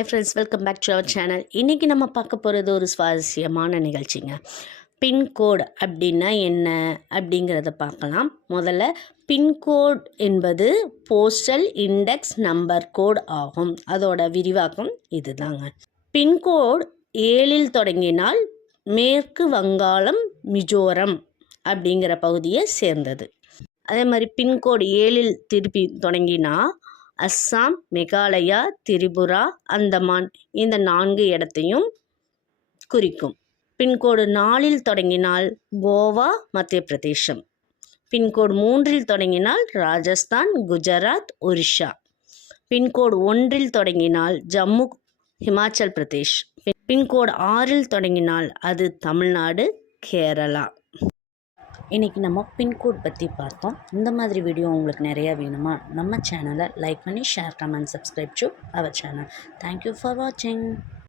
Hi friends, welcome back to our channel. இன்றைக்கி நம்ம பார்க்க போகிறது ஒரு சுவாரஸ்யமான நிகழ்ச்சிங்க. பின்கோடு அப்படின்னா என்ன அப்படிங்கிறத பார்க்கலாம். முதல்ல பின்கோட் என்பது போஸ்டல் இண்டெக்ஸ் நம்பர் கோட் ஆகும். அதோட விரிவாக்கம் இதுதாங்க. பின்கோட் 7 தொடங்கினால் மேற்கு வங்காளம், மிஜோரம் அப்படிங்கிற பகுதியை சேர்ந்தது. அதே மாதிரி பின்கோடு 7 திருப்பி தொடங்கினா அஸ்ஸாம், மேகாலயா, திரிபுரா, அந்தமான் இந்த 4 இடத்தையும் குறிக்கும். பின்கோடு 4 தொடங்கினால் கோவா, மத்திய பிரதேசம். பின்கோடு 3 தொடங்கினால் ராஜஸ்தான், குஜராத், ஒரிஷா. பின்கோடு 1 தொடங்கினால் ஜம்மு, ஹிமாச்சல் பிரதேஷ். பின்கோடு 6 தொடங்கினால் அது தமிழ்நாடு, கேரளா. இன்றைக்கி நம்ம பின்கோட் பற்றி பார்த்தோம். இந்த மாதிரி வீடியோ உங்களுக்கு நிறையா வேணுமா? நம்ம சேனலை லைக் பண்ணி share, comment, subscribe to our channel. Thank you for வாட்சிங்.